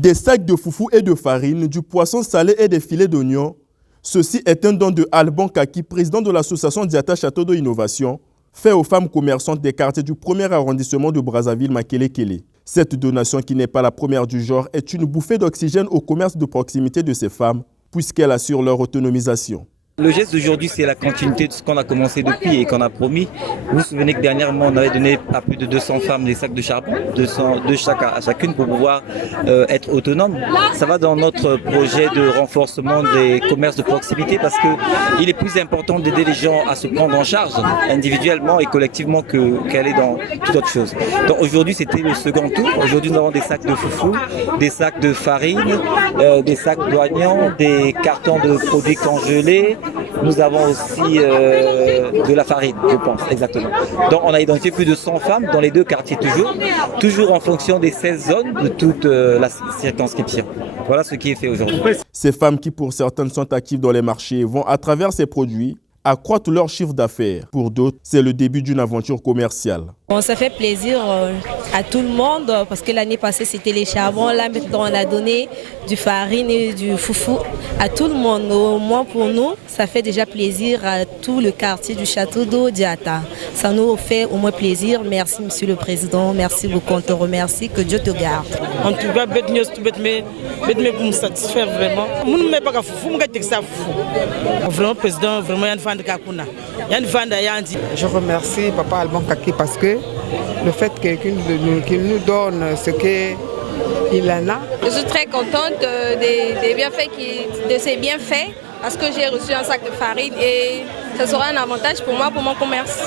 Des sacs de foufou et de farine, du poisson salé et des filets d'oignons. Ceci est un don de Alban Kaki, président de l'association Diata Château d'eau Innovation, fait aux femmes commerçantes des quartiers du 1er arrondissement de Brazzaville, Makele-Kele. Cette donation, qui n'est pas la première du genre, est une bouffée d'oxygène au commerce de proximité de ces femmes, puisqu'elle assure leur autonomisation. Le geste d'aujourd'hui, c'est la continuité de ce qu'on a commencé depuis et qu'on a promis. Vous vous souvenez que dernièrement, on avait donné à plus de 200 femmes des sacs de charbon, 200 à chacune pour pouvoir être autonome. Ça va dans notre projet de renforcement des commerces de proximité parce qu'il est plus important d'aider les gens à se prendre en charge individuellement et collectivement qu'aller dans toute autre chose. Donc aujourd'hui, c'était le second tour. Aujourd'hui, nous avons des sacs de foufou, des sacs de farine, des sacs d'oignons, des cartons de produits congelés. Nous avons aussi de la farine, je pense, exactement. Donc on a identifié plus de 100 femmes dans les deux quartiers toujours en fonction des 16 zones de toute la circonscription. Voilà ce qui est fait aujourd'hui. Ces femmes qui pour certaines sont actives dans les marchés vont à travers ces produits accroître leur chiffre d'affaires. Pour d'autres, c'est le début d'une aventure commerciale. Bon, ça fait plaisir à tout le monde parce que l'année passée c'était les charbons. Là maintenant on a donné du farine et du foufou à tout le monde. Au moins pour nous, ça fait déjà plaisir à tout le quartier du Château d'eau Diata. Ça nous fait au moins plaisir. Merci Monsieur le Président, merci beaucoup, on te remercie, que Dieu te garde. En tout cas, pour me satisfaire vraiment. Vraiment Président, vraiment je remercie Papa Alban Kaki parce que le fait qu'il nous donne ce qu'il en a. Je suis très contente des bienfaits de ces bienfaits parce que j'ai reçu un sac de farine et ce sera un avantage pour moi, pour mon commerce.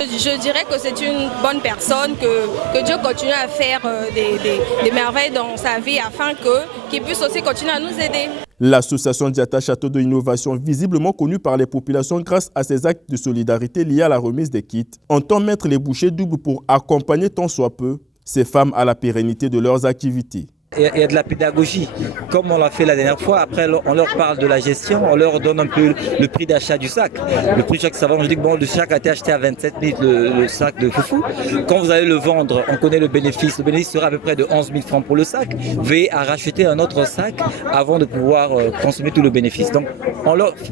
Je dirais que c'est une bonne personne, que Dieu continue à faire des merveilles dans sa vie afin qu'il puisse aussi continuer à nous aider. L'association Diata Château d'eau Innovation, visiblement connue par les populations grâce à ses actes de solidarité liés à la remise des kits, entend mettre les bouchées doubles pour accompagner tant soit peu ces femmes à la pérennité de leurs activités. Il y a de la pédagogie, comme on l'a fait la dernière fois. Après, on leur parle de la gestion, on leur donne un peu le prix d'achat du sac. Le prix de chaque savon, je dis que bon, le sac a été acheté à 27 000, le sac de foufou. Quand vous allez le vendre, on connaît le bénéfice. Le bénéfice sera à peu près de 11 000 francs pour le sac. Veuillez à racheter un autre sac avant de pouvoir consommer tout le bénéfice. Donc,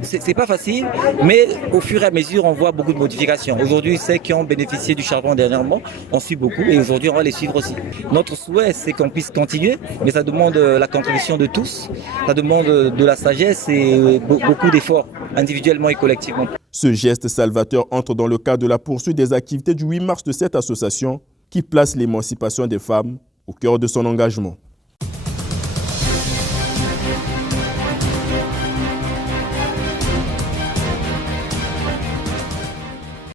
c'est pas facile, mais au fur et à mesure, on voit beaucoup de modifications. Aujourd'hui, ceux qui ont bénéficié du charbon dernièrement, on suit beaucoup et aujourd'hui, on va les suivre aussi. Notre souhait, c'est qu'on puisse continuer. Mais ça demande la contribution de tous, ça demande de la sagesse et beaucoup d'efforts, individuellement et collectivement. Ce geste salvateur entre dans le cadre de la poursuite des activités du 8 mars de cette association qui place l'émancipation des femmes au cœur de son engagement.